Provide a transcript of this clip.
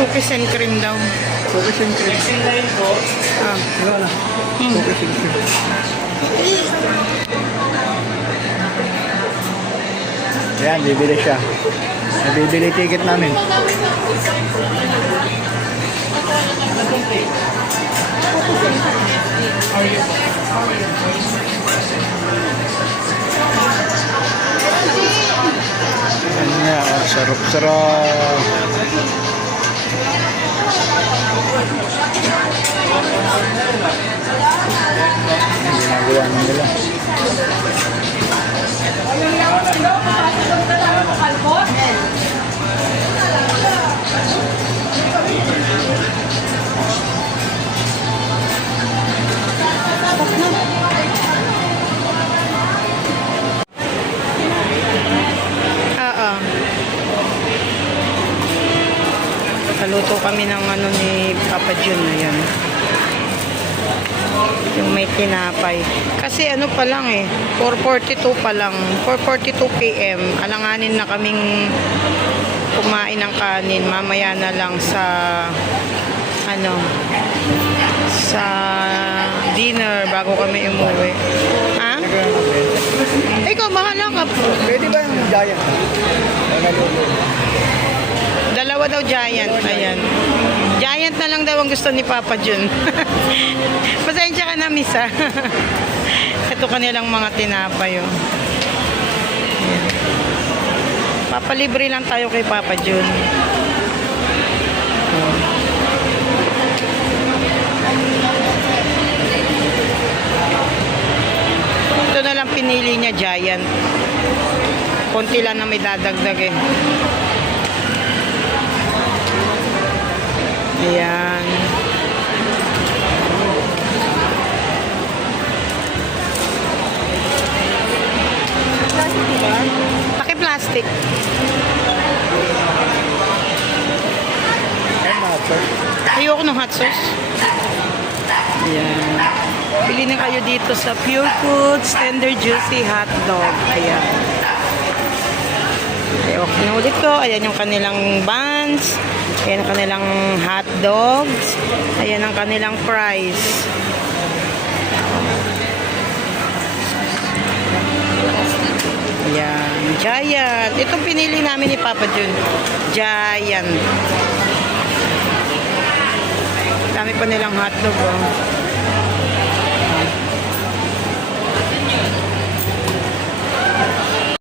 Cookies and cream daw. Cookies and cream. Mixing na yun po. Ah. Wala. Cookies and cream. Ayan, bibili siya. Nabibili ticket namin. Ayan nga, sarap-sarap. Ginagawa na nila. Oo. Naluto kami ng ano ni Papa Jun na yan. Yung may tinapay. Kasi ano pa lang eh, 4:42 pa lang. 4:42 p.m. Alanganin na kaming kumain ng kanin. Mamaya na lang sa ano, sa dinner bago kami umuwi. Ha? Ikaw, bahala ka po. Pwede ba yung giant? Dalawa daw giant. Ayan. Giant na lang daw ang gusto ni Papa Jun. Pasensya ka na, miss, ha? Ito kanilang mga tinapay, oh. Ayan. Papalibre lang tayo kay Papa Jun. Ito na lang pinili niya, giant. Konti lang na may dadagdag eh. Ayan. Paki-plastic. Ayoko ng hot sauce. Ayan. Pili na kayo dito sa Pure Foods Tender Juicy Hot Dog. Ayan. Okay na ulit ko. Ayan yung kanilang buns. Ayan ang kanilang hot dogs. Ayan ang kanilang fries. Ayan. Giant. Itong pinili namin ni Papa Jun. Giant. Dami pa nilang hotdog, oh.